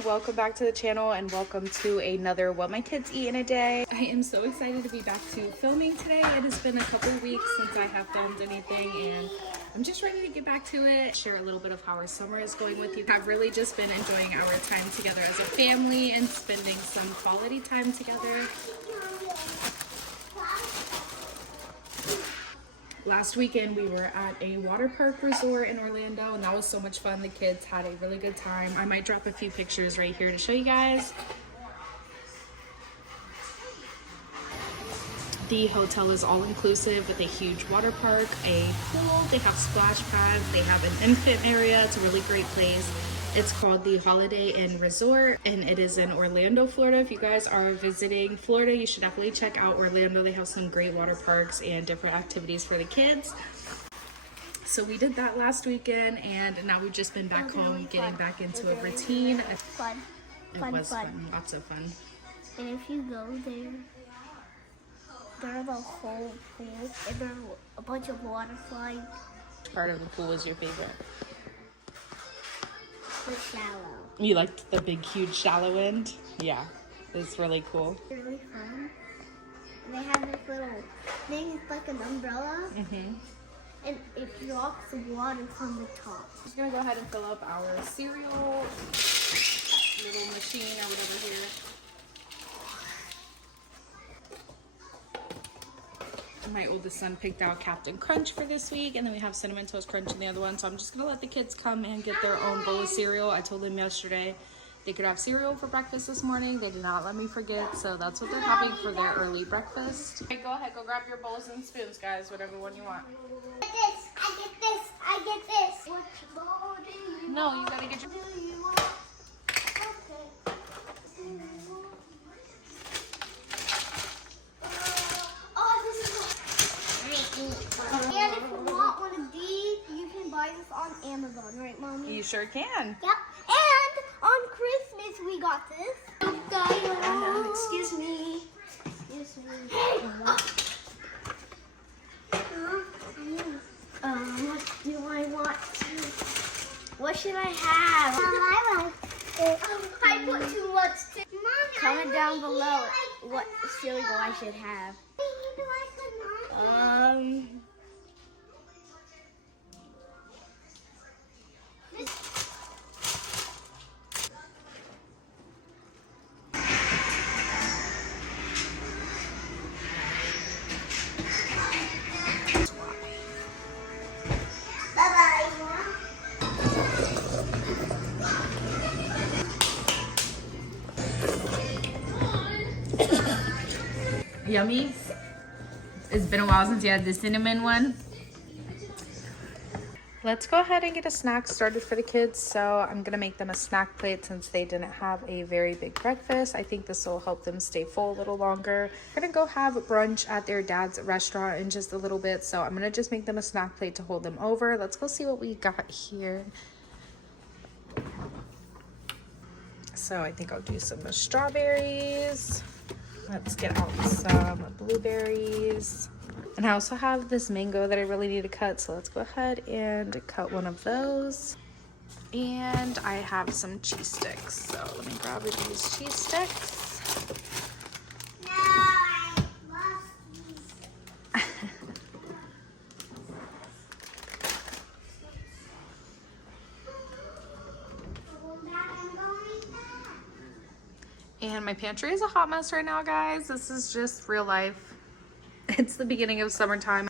welcome back to the channel and welcome to another What My Kids Eat in a Day. I am so excited to be back to filming today. It has been a couple weeks since I have filmed anything and I'm just ready to get back to it. Share a little bit of how our summer is going with you. I've really just been enjoying our time together as a family and spending some quality time together. Last weekend we were at a water park resort in Orlando and that was so much fun. The kids had a really good time. I might drop a few pictures right here to show you guys. The hotel is all inclusive with a huge water park, a pool, they have splash pads, they have an infant area. It's a really great place. It's called the Holiday Inn Resort and it is in Orlando, Florida. If you guys are visiting Florida, you should definitely check out Orlando. They have some great water parks and different activities for the kids. So we did that last weekend and now we've just been back home, getting back into a routine. Fun. It was fun, lots of fun. And if you go there, there's a whole pool and there's a bunch of water slides. Which part of the pool was your favorite? The shallow. You liked the big, huge, shallow end? Yeah, it's really cool. It's really fun. And they have this little thing, it's like an umbrella. And it drops the water from the top. I'm just gonna go ahead and fill up our cereal little machine or whatever here. My oldest son picked out Captain Crunch for this week, and then we have Cinnamon Toast Crunch in the other one. So I'm just gonna let the kids come and get their own bowl of cereal. I told them yesterday they could have cereal for breakfast this morning. They did not let me forget, so that's what they're having for their early breakfast. Okay, go ahead, go grab your bowls and spoons, guys, whatever one you want. I get this, I get this. Which bowl do you No, you gotta get your... do you want? Okay. And if you want one of these, you can buy this on Amazon, right, Mommy? You sure can. Yep. And on Christmas, we got this. Excuse me. Excuse me. What do I want to? What should I have? I put too much. Comment down below what cereal I should have. Yummy. It's been a while since you had the cinnamon one. Let's go ahead and get a snack started for the kids. So I'm gonna make them a snack plate since they didn't have a very big breakfast. I think this will help them stay full a little longer. We're gonna go have brunch at their dad's restaurant in just a little bit. So I'm gonna just make them a snack plate to hold them over. Let's go see what we got here. So I think I'll do some strawberries. Let's get out some blueberries. And I also have this mango that I really need to cut, so let's go ahead and cut one of those. And I have some cheese sticks, so let me grab these cheese sticks. No, I love these. And my pantry is a hot mess right now, guys. This is just real life. It's the beginning of summertime.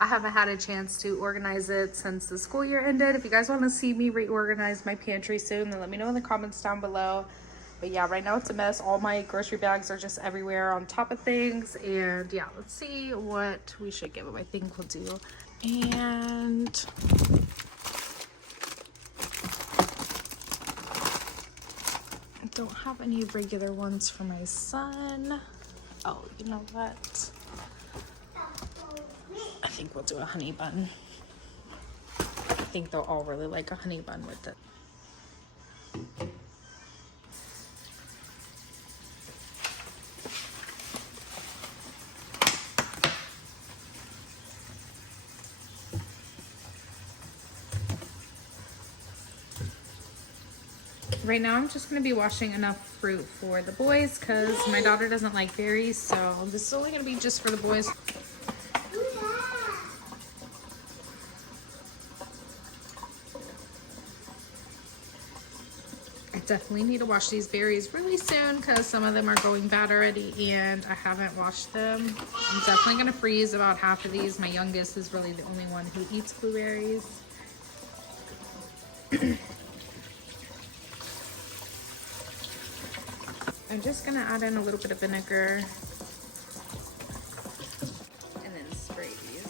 I haven't had a chance to organize it since the school year ended. If you guys want to see me reorganize my pantry soon, then let me know in the comments down below. But yeah, right now it's a mess. All my grocery bags are just everywhere on top of things. And yeah, let's see what we should give them. I think we'll do. And I don't have any regular ones for my son. Oh, you know what? I think we'll do a honey bun. I think they'll all really like a honey bun with it. Right now I'm just going to be washing enough fruit for the boys because my daughter doesn't like berries, so this is only going to be just for the boys. I definitely need to wash these berries really soon because some of them are going bad already and I haven't washed them. I'm definitely going to freeze about half of these. My youngest is really the only one who eats blueberries. I'm just going to add in a little bit of vinegar and then spray these.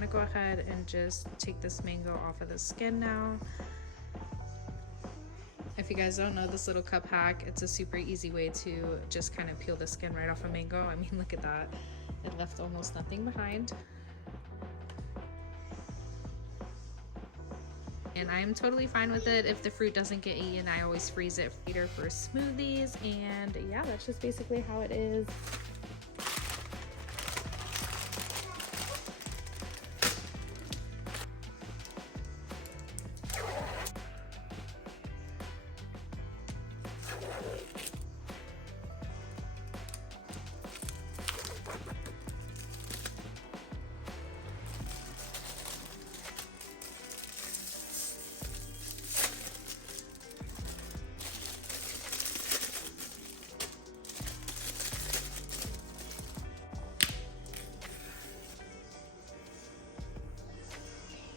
I'm gonna go ahead and just take this mango off of the skin now. If you guys don't know this little cup hack, it's a super easy way to just kind of peel the skin right off a mango. I mean, look at that. It left almost nothing behind. And I am totally fine with it. If the fruit doesn't get eaten, I always freeze it later for smoothies. And yeah, that's just basically how it is.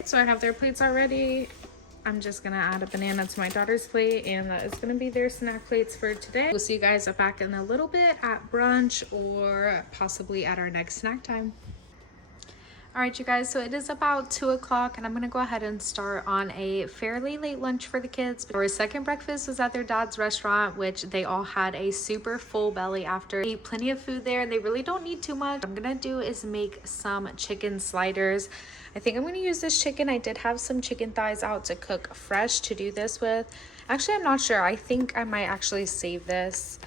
So I have their plates already. I'm just gonna add a banana to my daughter's plate, and that is gonna be their snack plates for today. We'll see you guys back in a little bit at brunch or possibly at our next snack time. All right, you guys, so it is about 2 o'clock and I'm gonna go ahead and start on a fairly late lunch for the kids. Our second breakfast was at their dad's restaurant, which they all had a super full belly after. They ate plenty of food there and they really don't need too much. What I'm gonna do is make some chicken sliders. I think I'm gonna use this chicken. I did have some chicken thighs out to cook fresh to do this with. Actually, I'm not sure. I think I might actually save this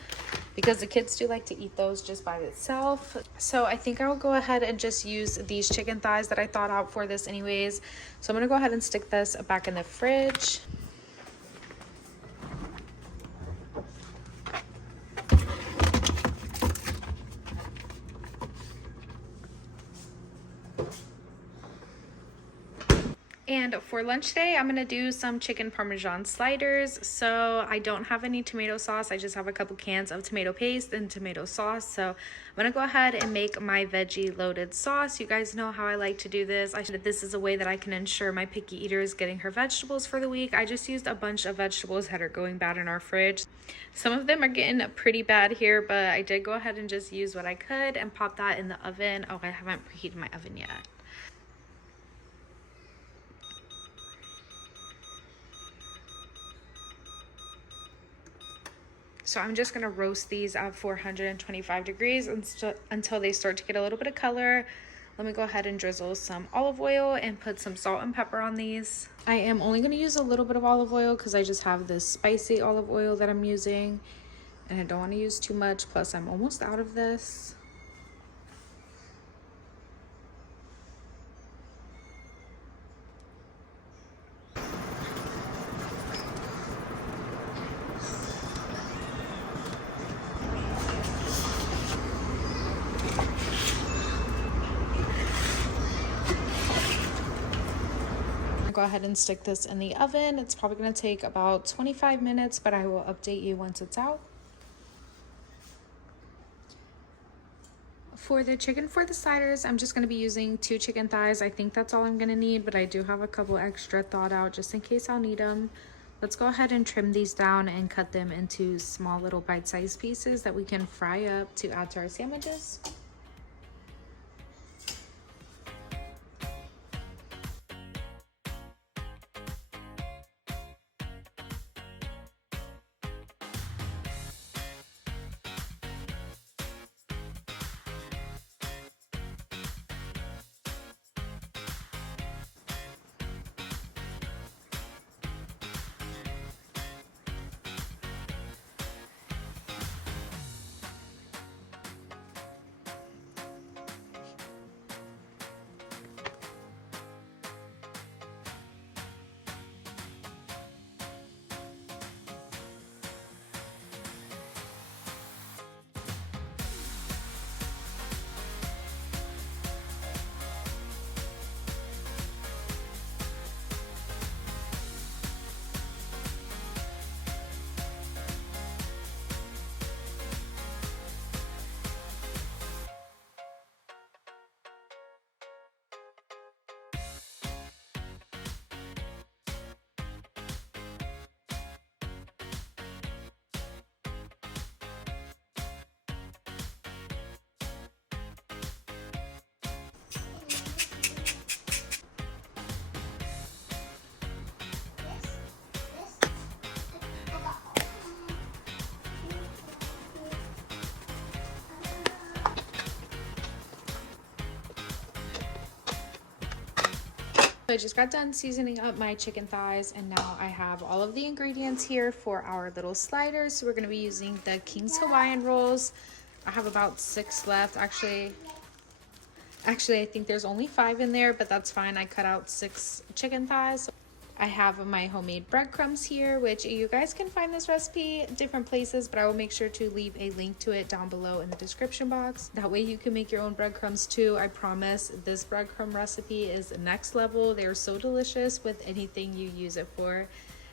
because the kids do like to eat those just by itself. So I think I'll go ahead and just use these chicken thighs that I thought out for this anyways. So I'm gonna go ahead and stick this back in the fridge. And for lunch today, I'm gonna do some chicken parmesan sliders. So I don't have any tomato sauce. I just have a couple cans of tomato paste and tomato sauce. So I'm gonna go ahead and make my veggie loaded sauce. You guys know how I like to do this. This is a way that I can ensure my picky eater is getting her vegetables for the week. I just used a bunch of vegetables that are going bad in our fridge. Some of them are getting pretty bad here, but I did go ahead and just use what I could and pop that in the oven. Oh, I haven't preheated my oven yet. So I'm just gonna roast these at 425 degrees until they start to get a little bit of color. Let me go ahead and drizzle some olive oil and put some salt and pepper on these. I am only gonna use a little bit of olive oil because I just have this spicy olive oil that I'm using and I don't wanna use too much, plus I'm almost out of this. go ahead and stick this in the oven. It's probably gonna take about 25 minutes, but I will update you once it's out. For the chicken for the sliders, I'm just going to be using 2 chicken thighs. I think that's all I'm going to need, but I do have a couple extra thawed out just in case I'll need them. Let's go ahead and trim these down and cut them into small little bite-sized pieces that we can fry up to add to our sandwiches. I just got done seasoning up my chicken thighs, and now I have all of the ingredients here for our little sliders. So we're going to be using the King's Hawaiian rolls. I have about 6 left. Actually, I think there's only 5 in there, but that's fine. I cut out 6 chicken thighs. I have my homemade breadcrumbs here, which you guys can find this recipe different places, but I will make sure to leave a link to it down below in the description box. That way you can make your own breadcrumbs too. I promise this breadcrumb recipe is next level. They are so delicious with anything you use it for.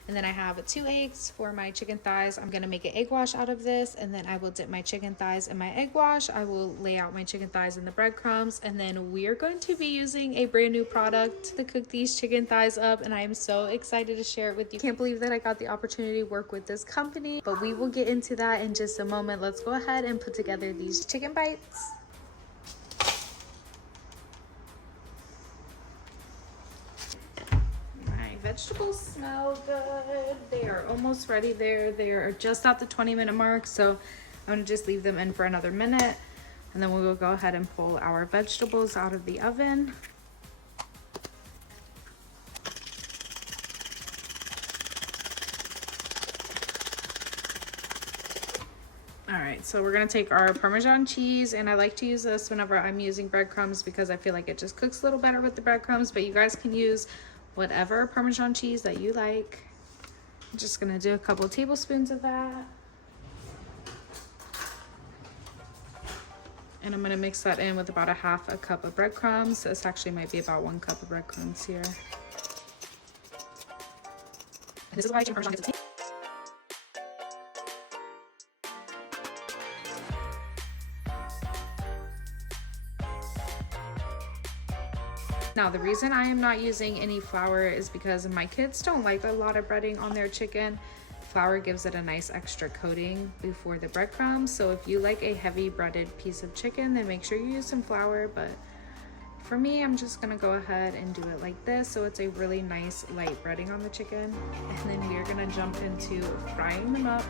And then I have 2 eggs for my chicken thighs. I'm gonna make an egg wash out of this, and then I will dip my chicken thighs in my egg wash. I will lay out my chicken thighs in the breadcrumbs, and then we are going to be using a brand new product to cook these chicken thighs up, and I am so excited to share it with you. Can't believe that I got the opportunity to work with this company, but we will get into that in just a moment. Let's go ahead and put together these chicken bites. Vegetables smell good. They are almost ready there. They are just at the 20-minute mark, so I'm gonna just leave them in for another minute, and then we will go ahead and pull our vegetables out of the oven. All right, so we're gonna take our Parmesan cheese, and I like to use this whenever I'm using breadcrumbs because I feel like it just cooks a little better with the breadcrumbs, but you guys can use whatever Parmesan cheese that you like. I'm just gonna do a couple tablespoons of that. And I'm gonna mix that in with about a half a cup of breadcrumbs. This actually might be about 1 cup of breadcrumbs here. And this is why chicken Parmesan gets a taste. Now, the reason I am not using any flour is because my kids don't like a lot of breading on their chicken. Flour gives it a nice extra coating before the breadcrumbs. So if you like a heavy breaded piece of chicken, then make sure you use some flour. But for me, I'm just gonna go ahead and do it like this. So it's a really nice light breading on the chicken. And then we are gonna jump into frying them up.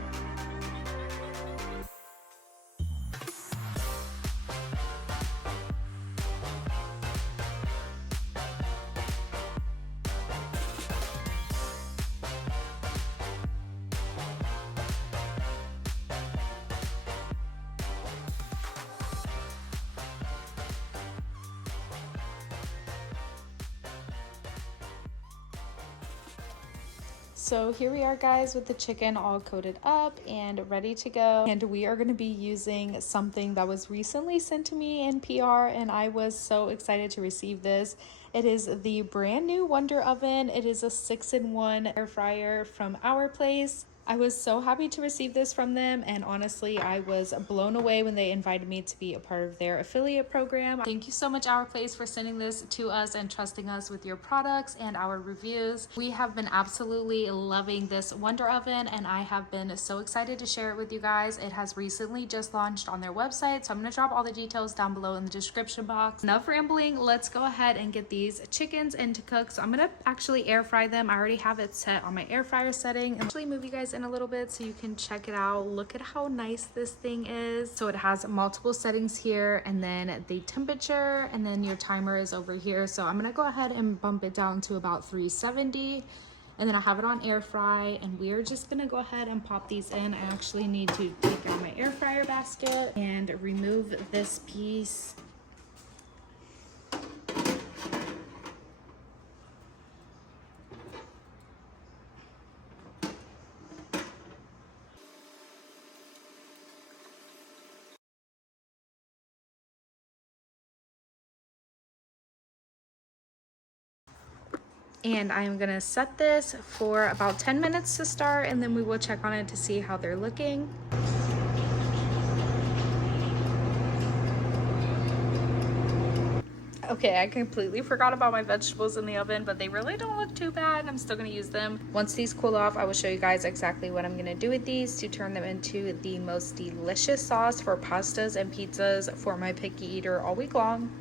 So here we are, guys, with the chicken all coated up and ready to go. And we are going to be using something that was recently sent to me in PR, and I was so excited to receive this. It is the brand new Wonder Oven. It is a 6-in-1 air fryer from Our Place. I was so happy to receive this from them, and honestly I was blown away when they invited me to be a part of their affiliate program. Thank you so much, Our Place, for sending this to us and trusting us with your products and our reviews. We have been absolutely loving this Wonder Oven, and I have been so excited to share it with you guys. It has recently just launched on their website, so I'm going to drop all the details down below in the description box. Enough rambling, let's go ahead and get these chickens in to cook. So I'm going to actually air fry them. I already have it set on my air fryer setting. And actually move you guys in a little bit so you can check it out. Look at how nice this thing is. So it has multiple settings here, and then the temperature, and then your timer is over here. So I'm gonna go ahead and bump it down to about 370, and then I have it on air fry, and we are just gonna go ahead and pop these in. I actually need to take out my air fryer basket and remove this piece. And I am gonna set this for about 10 minutes to start, and then we will check on it to see how they're looking. Okay, I completely forgot about my vegetables in the oven, but they really don't look too bad. I'm still gonna use them. Once these cool off, I will show you guys exactly what I'm gonna do with these to turn them into the most delicious sauce for pastas and pizzas for my picky eater all week long.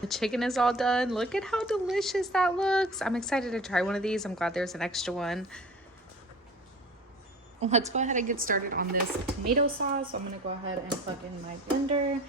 The chicken is all done. Look at how delicious that looks. I'm excited to try one of these. I'm glad there's an extra one. Let's go ahead and get started on this tomato sauce. So I'm gonna go ahead and plug in my blender.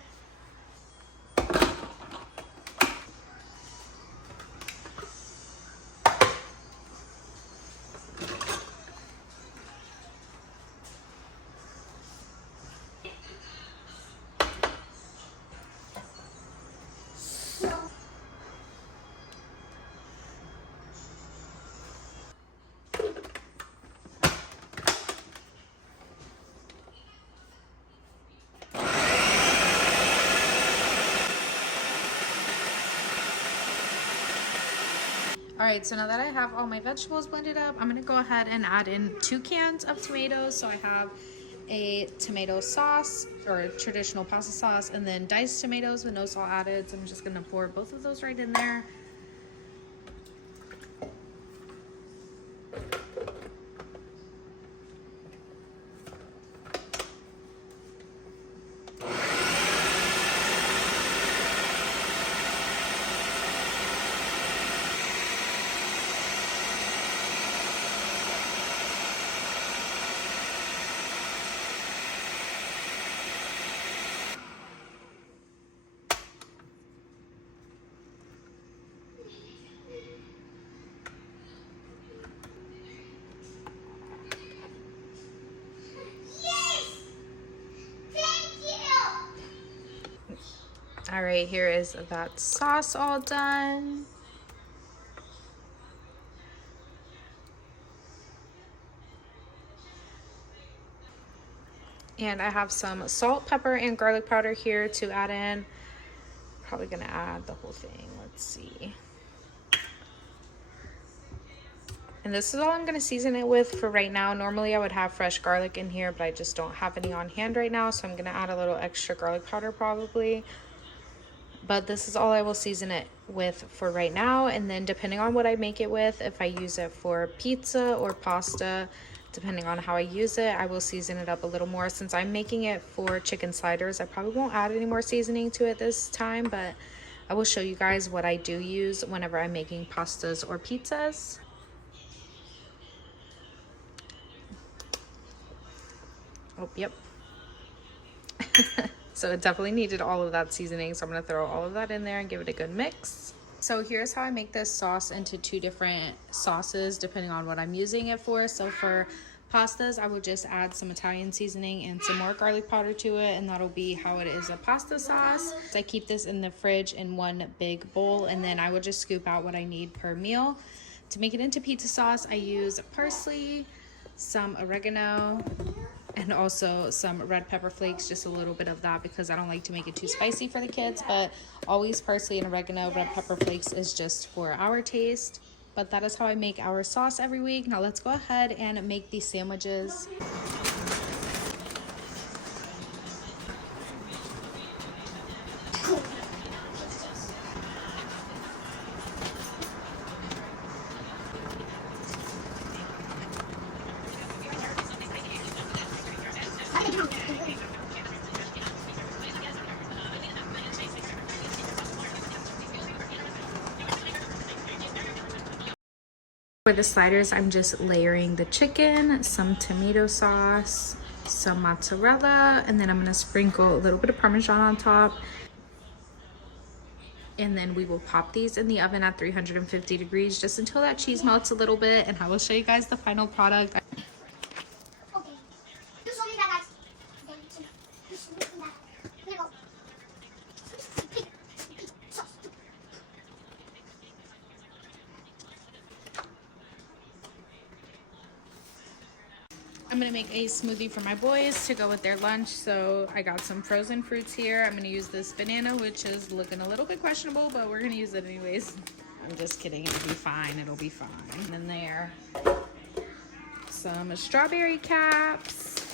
All right, so now that I have all my vegetables blended up, I'm gonna go ahead and add in 2 cans of tomatoes. So I have a tomato sauce, or traditional pasta sauce, and then diced tomatoes with no salt added. So I'm just gonna pour both of those right in there. All right, here is that sauce all done. And I have some salt, pepper, and garlic powder here to add in. Probably gonna add the whole thing. Let's see. And this is all I'm gonna season it with for right now. Normally I would have fresh garlic in here, but I just don't have any on hand right now. So I'm gonna add a little extra garlic powder probably. But this is all I will season it with for right now. And then depending on what I make it with, if I use it for pizza or pasta, depending on how I use it, I will season it up a little more. Since I'm making it for chicken sliders, I probably won't add any more seasoning to it this time, but I will show you guys what I do use whenever I'm making pastas or pizzas. Oh, yep. So it definitely needed all of that seasoning. So I'm gonna throw all of that in there and give it a good mix. So here's how I make this sauce into 2 different sauces depending on what I'm using it for. So for pastas, I would just add some Italian seasoning and some more garlic powder to it, and that'll be how it is a pasta sauce. I keep this in the fridge in one big bowl, and then I would just scoop out what I need per meal. To make it into pizza sauce, I use parsley, some oregano, and also some red pepper flakes, just a little bit of that because I don't like to make it too spicy for the kids, but always parsley and oregano. Red pepper flakes is just for our taste. But that is how I make our sauce every week. Now let's go ahead and make these sandwiches. For the sliders, I'm just layering the chicken, some tomato sauce, some mozzarella, and then I'm gonna sprinkle a little bit of Parmesan on top. And then we will pop these in the oven at 350 degrees just until that cheese melts a little bit, and I will show you guys the final product. I'm gonna make a smoothie for my boys to go with their lunch. So I got some frozen fruits here. I'm gonna use this banana, which is looking a little bit questionable, but we're gonna use it anyways. I'm just kidding, it'll be fine, it'll be fine. And then there, some strawberry caps.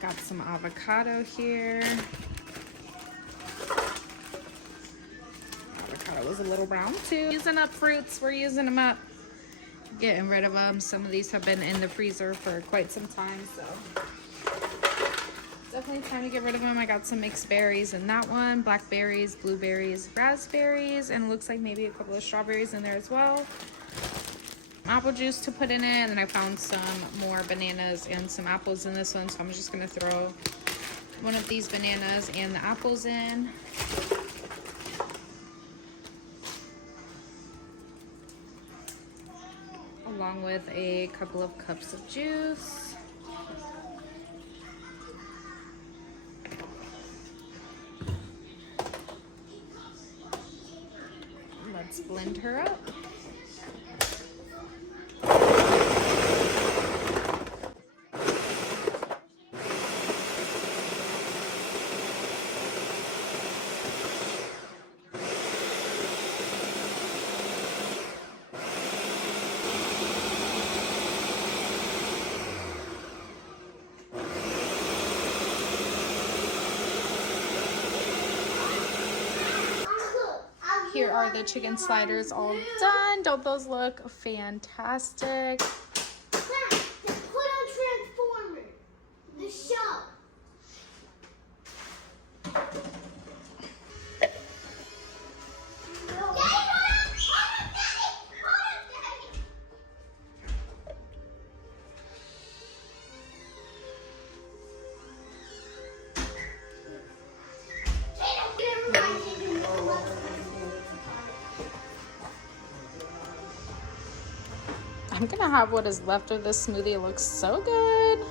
Got some avocado here. Avocado was a little brown too. Using up fruits, we're using them up. Getting rid of them. Some of these have been in the freezer for quite some time, so definitely time to get rid of them. I got some mixed berries in that one, blackberries, blueberries, raspberries, and it looks like maybe a couple of strawberries in there as well. Apple juice to put in it, and then I found some more bananas and some apples in this one, so I'm just gonna throw one of these bananas and the apples in. Along with a couple of cups of juice. Let's blend her up. Here are the chicken sliders all done. Don't those look fantastic? Put on Transformers, the show. I'm gonna have what is left of this smoothie. It looks so good.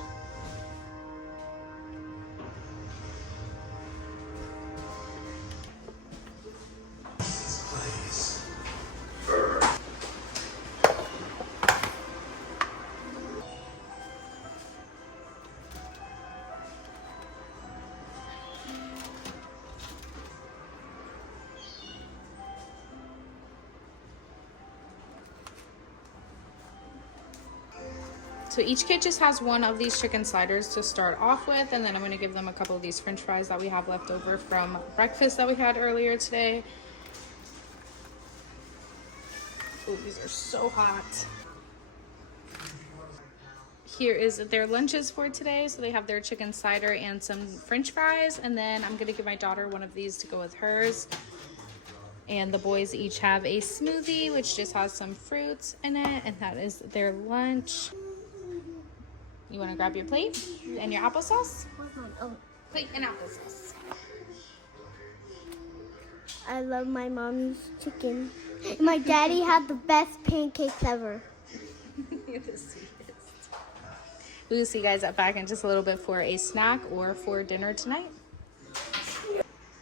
So each kid just has one of these chicken sliders to start off with, and then I'm going to give them a couple of these french fries that we have left over from breakfast that we had earlier today. Oh, these are so hot. Here is their lunches for today. So they have their chicken slider and some french fries, and then I'm going to give my daughter one of these to go with hers. And the boys each have a smoothie, which just has some fruits in it, and that is their lunch. You want to grab your plate and your applesauce? Where's mine? Oh. Wait, and applesauce. I love my mommy's chicken. My daddy had the best pancakes ever. You're the sweetest. We'll see you guys back in just a little bit for a snack or for dinner tonight.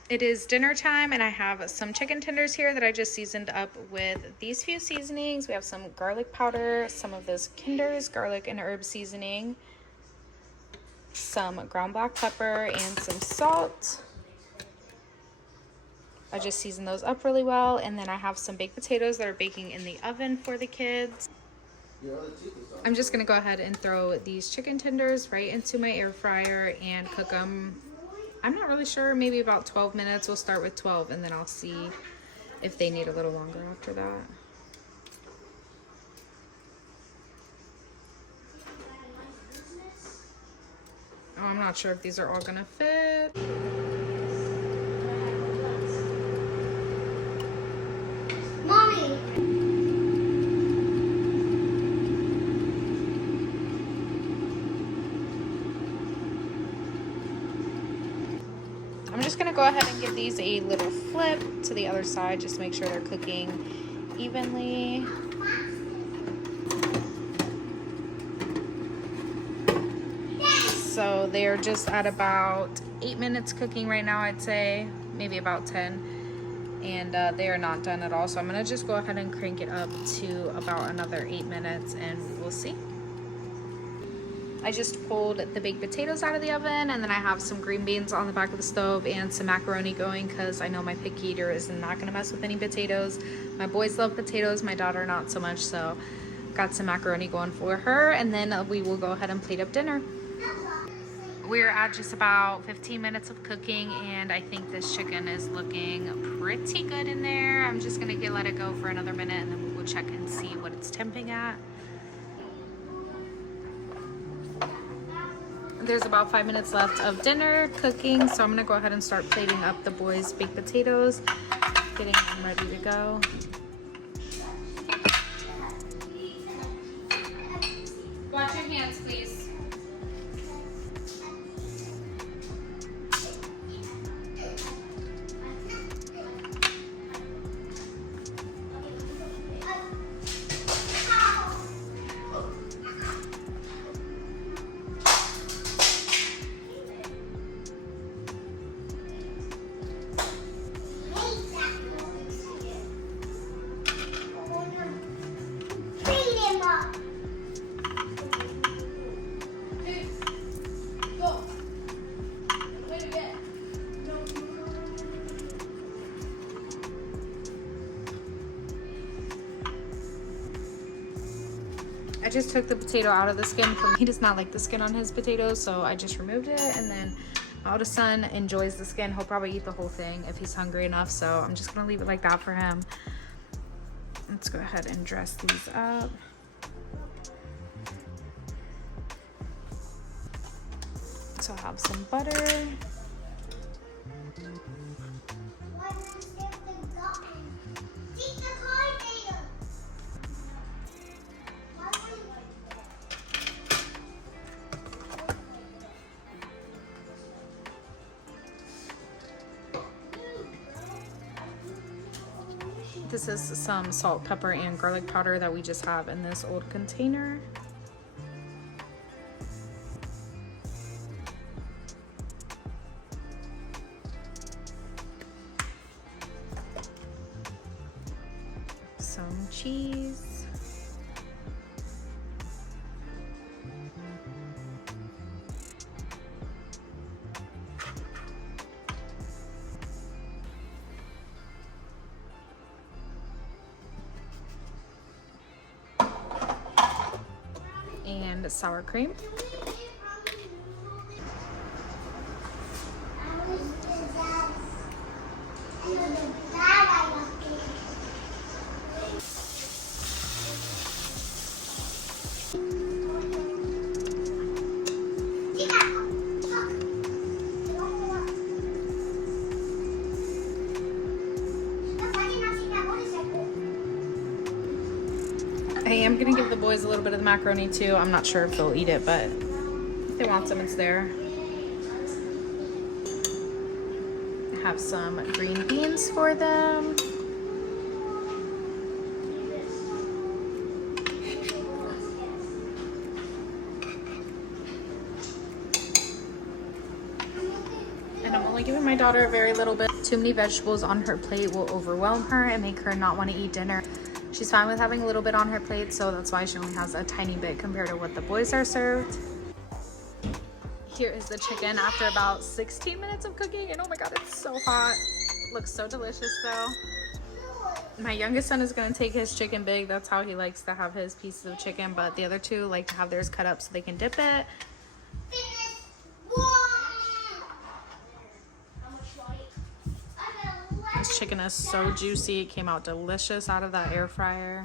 It is dinner time, and I have some chicken tenders here that I just seasoned up with these few seasonings. We have some garlic powder, some of this Kinder's garlic and herb seasoning, some ground black pepper, and some salt. I just seasoned those up really well, and then I have some baked potatoes that are baking in the oven for the kids. I'm just gonna go ahead and throw these chicken tenders right into my air fryer and cook them. I'm not really sure, maybe about 12 minutes. We'll start with 12 and then I'll see if they need a little longer after that. Oh, I'm not sure if these are all gonna fit. Mommy! I'm just gonna go ahead and give these a little flip to the other side just to make sure they're cooking evenly. So they're just at about 8 minutes cooking right now, I'd say, maybe about 10. And they are not done at all. So I'm gonna just go ahead and crank it up to about another 8 minutes and we'll see. I just pulled the baked potatoes out of the oven, and then I have some green beans on the back of the stove and some macaroni going because I know my picky eater is not gonna mess with any potatoes. My boys love potatoes, my daughter not so much, so got some macaroni going for her, and then we will go ahead and plate up dinner. We're at just about 15 minutes of cooking, and I think this chicken is looking pretty good in there. I'm just gonna let it go for another minute, and then we will check and see what it's temping at. There's about 5 minutes left of dinner cooking, so I'm gonna go ahead and start plating up the boys' baked potatoes, getting them ready to go. Watch your hands, please. I just took the potato out of the skin. He does not like the skin on his potatoes, so I just removed it, and then my oldest son enjoys the skin. He'll probably eat the whole thing if he's hungry enough, so I'm just gonna leave it like that for him. Let's go ahead and dress these up. So I'll have some butter. This is some salt, pepper, and garlic powder that we just have in this old container. Some cheese. And sour cream. I am gonna give the boys a little bit of the macaroni too. I'm not sure if they'll eat it, but if they want some, it's there. have some green beans for them. And I'm only giving my daughter a very little bit. Too many vegetables on her plate will overwhelm her and make her not want to eat dinner. She's fine with having a little bit on her plate, so that's why she only has a tiny bit compared to what the boys are served. Here is the chicken after about 16 minutes of cooking, and oh my god, it's so hot. Looks so delicious though. My youngest son is going to take his chicken big. That's how he likes to have his pieces of chicken, but the other two like to have theirs cut up so they can dip it. This chicken is so juicy. It came out delicious out of that air fryer.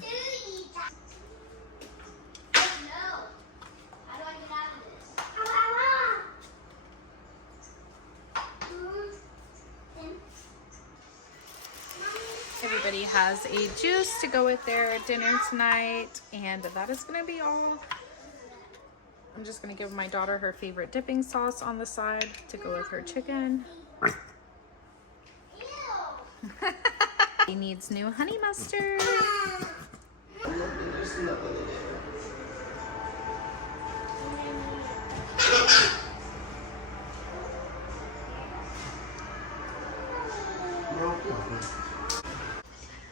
Everybody has a juice to go with their dinner tonight, and that is going to be all. I'm just going to give my daughter her favorite dipping sauce on the side to go with her chicken. He needs new honey mustard.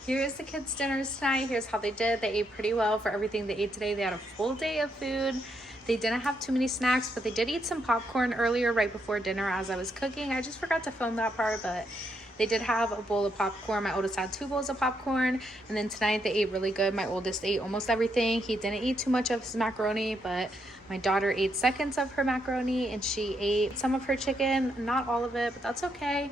Here is the kids' dinners tonight. Here's how they did. They ate pretty well for everything they ate today. They had a full day of food. They didn't have too many snacks, but they did eat some popcorn earlier right before dinner as I was cooking. I just forgot to film that part, but they did have a bowl of popcorn. My oldest had 2 bowls of popcorn. And then tonight they ate really good. My oldest ate almost everything. He didn't eat too much of his macaroni, but my daughter ate seconds of her macaroni and she ate some of her chicken. Not all of it, but that's okay.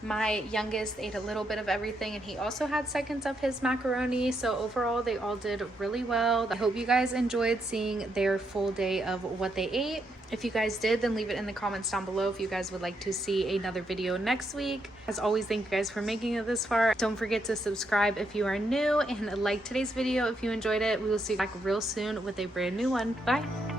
My youngest ate a little bit of everything and he also had seconds of his macaroni. So overall, they all did really well. I hope you guys enjoyed seeing their full day of what they ate. If you guys did, then leave it in the comments down below if you guys would like to see another video next week. As always, thank you guys for making it this far. Don't forget to subscribe if you are new and like today's video if you enjoyed it. We will see you back real soon with a brand new one. Bye.